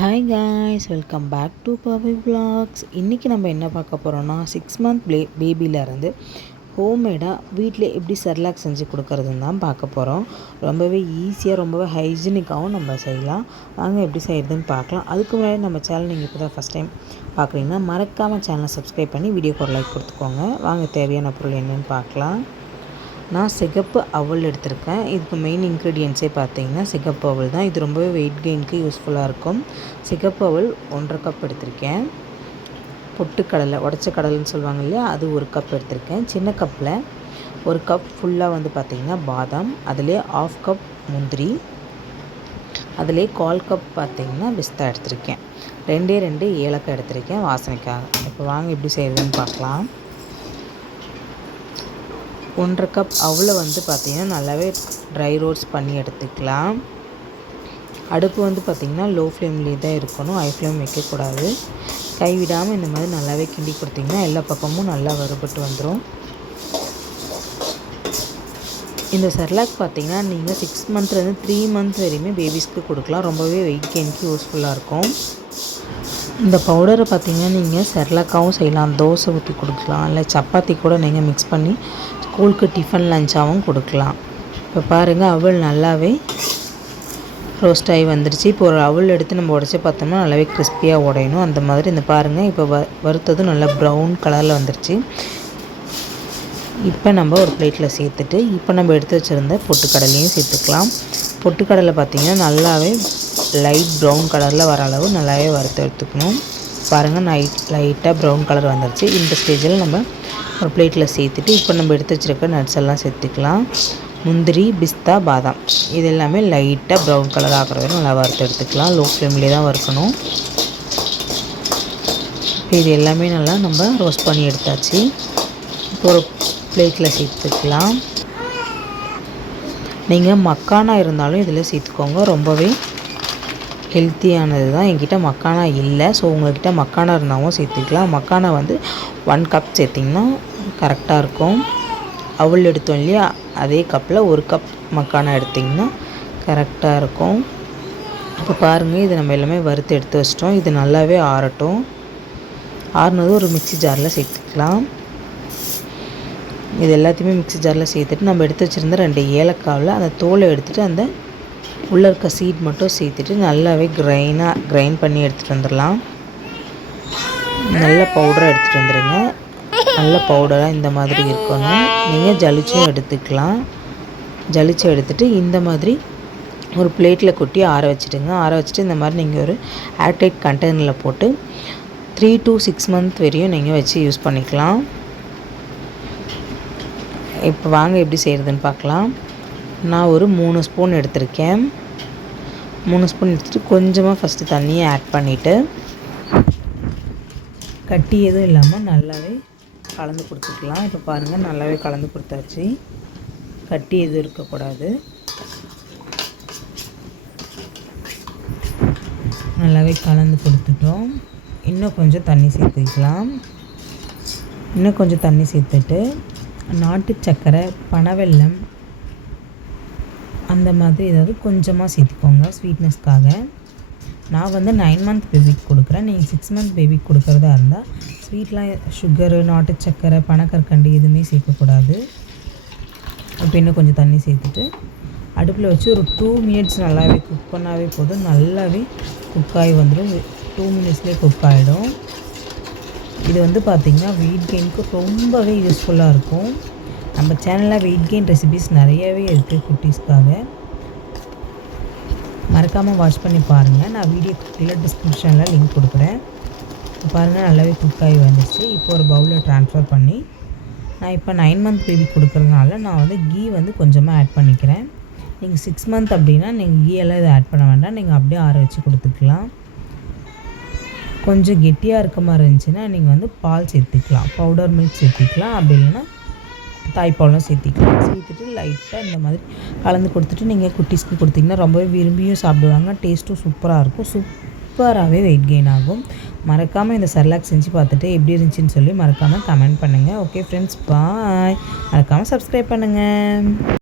Hi guys, welcome back to Pavi vlogs. இன்றைக்கி நம்ம என்ன பார்க்க போகிறோன்னா 6 மந்த் பேபியிலேருந்து ஹோம்மேடாக வீட்டில் எப்படி செர்லாக் செஞ்சு கொடுக்குறதுன்னு தான் பார்க்க போகிறோம். ரொம்பவே ஈஸியாக ரொம்பவே ஹைஜீனிக்காகவும் நம்ம செய்யலாம். வாங்க எப்படி செய்கிறதுன்னு பார்க்கலாம். அதுக்கு முன்னாடி நம்ம சேனல் நீங்கள் இப்போ தான் ஃபஸ்ட் டைம் பார்க்குறீங்கன்னா மறக்காமல் சேனலை சப்ஸ்கிரைப் பண்ணி வீடியோக்கு ஒரு லைக் கொடுத்துக்கோங்க. வாங்க தேவையான பொருள் என்னென்னு பார்க்கலாம். நான் சிகப்பு அவல் எடுத்திருக்கேன். இதுக்கு மெயின் இன்க்ரீடியன்ஸே பார்த்தீங்கன்னா சிகப்பு அவல் தான். இது ரொம்பவே வெயிட் கெயினுக்கு யூஸ்ஃபுல்லாக இருக்கும். சிகப்பு அவல் 1.5 கப் எடுத்திருக்கேன். பொட்டுக்கடலை, உடச்ச கடலைன்னு சொல்லுவாங்க இல்லையா, அது 1 கப் எடுத்திருக்கேன். சின்ன கப்பில் 1 கப் ஃபுல்லாக வந்து பார்த்திங்கன்னா பாதாம், அதிலே 1/2 கப் முந்திரி, அதிலே 1/4 கப் பார்த்திங்கன்னா பிஸ்தா எடுத்திருக்கேன். 2 ஏலக்காய் எடுத்திருக்கேன் வாசனைக்காக. இப்போ வாங்க எப்படி செய்கிறதுன்னு பார்க்கலாம். 1.5 கப் அவலை வந்து பார்த்திங்கன்னா நல்லாவே ட்ரை ரோஸ்ட் பண்ணி எடுத்துக்கலாம். அடுப்பு வந்து பார்த்திங்கன்னா லோ ஃப்ளேம்லேயே தான் இருக்கணும், ஹை ஃப்ளேம் வைக்கக்கூடாது. கைவிடாமல் இந்த மாதிரி நல்லாவே கிண்டி கொடுத்திங்கன்னா எல்லா பக்கமும் நல்லா வறுபட்டு வந்துடும். இந்த செர்லாக் பார்த்திங்கன்னா நீங்கள் 6 மந்த்லேருந்து 3 மந்த் வரையுமே பேபிஸ்க்கு கொடுக்கலாம். ரொம்பவே வெயிட் கெயினுக்கு யூஸ்ஃபுல்லாக இருக்கும். இந்த பவுடரை பார்த்திங்கன்னா நீங்கள் செர்லாக்காகவும் செய்யலாம், தோசை ஊற்றி கொடுக்கலாம், இல்லை சப்பாத்தி கூட நீங்கள் மிக்ஸ் பண்ணி ஸ்கூலுக்கு டிஃபன் லஞ்சாகவும் கொடுக்கலாம். இப்போ பாருங்கள், அவல் நல்லாவே ரோஸ்ட் ஆகி வந்துடுச்சு. இப்போ ஒரு அவல் எடுத்து நம்ம உடச்சி பார்த்தோம்னா நல்லாவே கிறிஸ்பியாக உடையணும். அந்த மாதிரி இந்த பாருங்கள், இப்போ வறுத்ததும் நல்லா ப்ரௌன் கலரில் வந்துடுச்சு. இப்போ நம்ம ஒரு பிளேட்டில் சேர்த்துட்டு இப்போ நம்ம எடுத்து வச்சுருந்த பொட்டுக்கடலையும் சேர்த்துக்கலாம். பொட்டுக்கடலை பார்த்திங்கன்னா நல்லாவே லைட் ப்ரௌன் கலரில் வர அளவு நல்லாவே வறுத்து எடுத்துக்கணும். பாருங்கள், லைட்டாக ப்ரௌன் கலர் வந்துடுச்சு. இந்த ஸ்டேஜில் நம்ம ஒரு பிளேட்டில் சேர்த்துட்டு இப்போ நம்ம எடுத்து வச்சுருக்க நட்ஸ் எல்லாம் சேர்த்துக்கலாம். முந்திரி, பிஸ்தா, பாதாம் இது எல்லாமே லைட்டாக ப்ரௌன் கலர் ஆகிற வரை நல்லா வறுத்து எடுத்துக்கலாம். லோ ஃப்ளேம்லேயே தான் வறுக்கணும். இப்போ இது எல்லாமே நல்லா நம்ம ரோஸ்ட் பண்ணி எடுத்தாச்சு. இப்போ ஒரு பிளேட்டில் சேர்த்துக்கலாம். நீங்கள் மக்கானா இருந்தாலும் இதில் சேர்த்துக்கோங்க, ரொம்பவே ஹெல்த்தியானது தான். என்கிட்ட மக்கானா இல்லை, ஸோ உங்கள்கிட்ட மக்கானா இருந்தாலும் சேர்த்துக்கலாம். மக்கானா வந்து 1 கப் சேர்த்திங்கன்னா கரெக்டாக இருக்கும். அவல் எடுத்தோம் இல்லையா, அதே கப்பில் 1 கப் மக்கானா எடுத்திங்கன்னா கரெக்டாக இருக்கும். இப்போ பாருங்கள், இது நம்ம எல்லாமே வறுத்து எடுத்து வச்சிட்டோம். இது நல்லாவே ஆறட்டும். ஆறுனதும் ஒரு மிக்ஸி ஜாரில் சேர்த்துக்கலாம். இது எல்லாத்தையுமே மிக்ஸி ஜாரில் சேர்த்துட்டு நம்ம எடுத்து வச்சுருந்த 2 ஏலக்காவில் அந்த தோலை எடுத்துகிட்டு அந்த உள்ளே இருக்க சீட் மட்டும் சேர்த்துட்டு நல்லாவே கிரைண்ட் பண்ணி எடுத்துகிட்டு வந்துடலாம். நல்ல பவுடராக எடுத்துகிட்டு வந்துடுங்க. நல்ல பவுடராக இந்த மாதிரி இருக்கணும். நீங்கள் ஜலிச்சும் எடுத்துக்கலாம். ஜலிச்சு எடுத்துகிட்டு இந்த மாதிரி ஒரு பிளேட்டில் கொட்டி ஆற வச்சுட்டுங்க. ஆற வச்சுட்டு இந்த மாதிரி நீங்கள் ஒரு ஏர்டைட் கண்டெய்னரில் போட்டு 3 to 6 மந்த் வரையும் நீங்கள் வச்சு யூஸ் பண்ணிக்கலாம். இப்போ வாங்க எப்படி செய்கிறதுன்னு பார்க்கலாம். நான் ஒரு 3 ஸ்பூன் எடுத்திருக்கேன். 3 ஸ்பூன் எடுத்துகிட்டு கொஞ்சமாக ஃபஸ்ட்டு தண்ணியை ஆட் பண்ணிவிட்டு கட்டி எதுவும் இல்லாமல் நல்லாவே கலந்து கொடுத்துக்கலாம். இப்போ பாருங்கள், நல்லாவே கலந்து கொடுத்தாச்சு. கட்டி எதுவும் இருக்கக்கூடாது. நல்லாவே கலந்து கொடுத்துட்டோம். இன்னும் கொஞ்சம் தண்ணி சேர்த்துக்கலாம். இன்னும் கொஞ்சம் தண்ணி சேர்த்துட்டு நாட்டு சர்க்கரை, பனவெல்லம் அந்த மாதிரி ஏதாவது கொஞ்சமாக சேர்த்துக்கோங்க ஸ்வீட்னஸ்க்காக. நான் வந்து 9 மந்த் பேபிக்கு கொடுக்குறேன். நீங்கள் 6 மந்த் பேபிக்கு கொடுக்குறதா இருந்தால் ஸ்வீட்லாம் சுகரு, நாட்டு சர்க்கரை, பனக்கற்கண்டு எதுவுமே சேர்க்கக்கூடாது. இப்போ இன்னும் கொஞ்சம் தண்ணி சேர்த்துட்டு அடுப்பில் வச்சு ஒரு 2 மினிட்ஸ் நல்லாவே குக் பண்ணாவே போதும். நல்லாவே குக்காகி வந்துடும். 2 மினிட்ஸ்லேயே குக் ஆகிடும். இது வந்து பார்த்திங்கன்னா வெயிட் கெயினுக்கு ரொம்பவே யூஸ்ஃபுல்லாக இருக்கும். நம்ம சேனலில் வெயிட் கெயின் ரெசிபிஸ் நிறையவே இருக்குது குட்டீஸ்க்காக. மறக்காமல் வாட்ச் பண்ணி பாருங்கள். நான் வீடியோ கீழே டிஸ்கிரிப்ஷனில் லிங்க் கொடுக்குறேன். பாருங்கள், நல்லாவே குக்காகி வந்துடுச்சு. இப்போ ஒரு பவுலில் ட்ரான்ஸ்ஃபர் பண்ணி நான் இப்போ 9 மந்த் பேபி கொடுக்குறதுனால நான் வந்து கீ வந்து கொஞ்சமாக ஆட் பண்ணிக்கிறேன். நீங்கள் 6 மந்த் அப்படின்னா நீங்கள் கீ எல்லாம் இதை ஆட் பண்ண வேண்டாம். நீங்கள் அப்படியே ஆற வச்சு கொடுத்துக்கலாம். கொஞ்சம் கெட்டியாக இருக்க மாதிரி இருந்துச்சுன்னா நீங்கள் வந்து பால் சேர்த்துக்கலாம், பவுடர் மில்க் சேர்த்துக்கலாம். அப்படி இல்லைன்னா தாய்ப்பாலும் சேர்த்திக்கலாம். சேர்த்துட்டு லைட்டாக இந்த மாதிரி கலந்து கொடுத்துட்டு நீங்கள் குட்டீஸ்க்கு கொடுத்திங்கன்னா ரொம்பவே விரும்பியும் சாப்பிடுவாங்க. டேஸ்ட்டும் சூப்பராக இருக்கும். சூப்பராகவே வெயிட் கெயின் ஆகும். மறக்காமல் இந்த செர்லாக் செஞ்சு பார்த்துட்டு எப்படி இருந்துச்சுன்னு சொல்லி மறக்காமல் கமெண்ட் பண்ணுங்கள். ஓகே ஃப்ரெண்ட்ஸ், பாய். மறக்காமல் சப்ஸ்கிரைப் பண்ணுங்கள்.